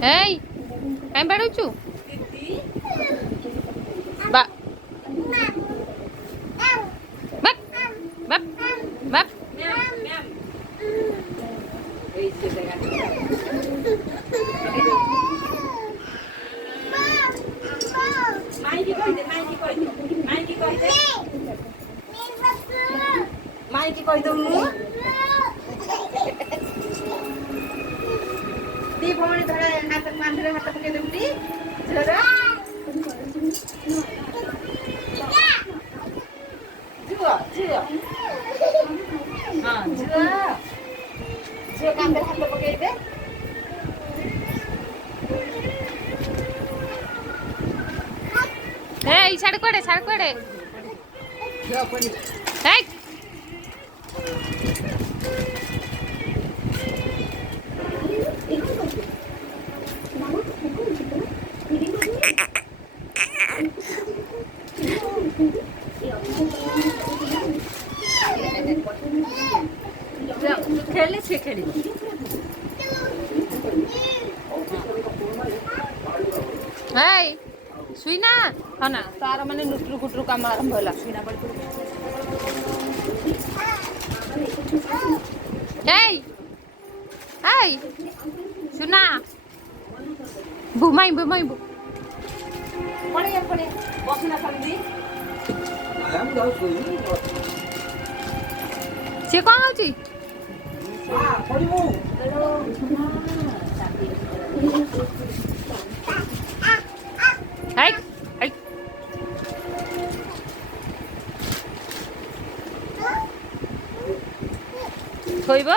Hey, kain barucu? Bak. Bak. Bak. Bak. Maiki କହିଦଉନୁ ଦି ଭଉଣୀ ଧର ହାତ କାନ୍ଧରେ ହାତ ପକେଇ ଦେବୁଟି ଝିଅର ଝିଅ ଝିଅ ହଁ ଝିଅ ଝିଅ କାନ୍ଧରେ ହାତ ପକେଇଦେ Hey, ସାଡେ କୁଆଡେ? Hey. ଖେଳିଲେ ସେ ଖେଳିବ Hey, ସୁଇନା ହନା ତାର ମାନେ ନୁଟରୁ କୁଟରୁ କାମ ଆରମ୍ଭ ହେଲା। ସୁଇନା ପଡି Hey, hey, ସୁନା ବୁମାଇ ପଳେଇ ବସିନା ସନ୍ଧି ସିଏ କଣ ହଉଛି? Hey, hey. ଥୋଇବ?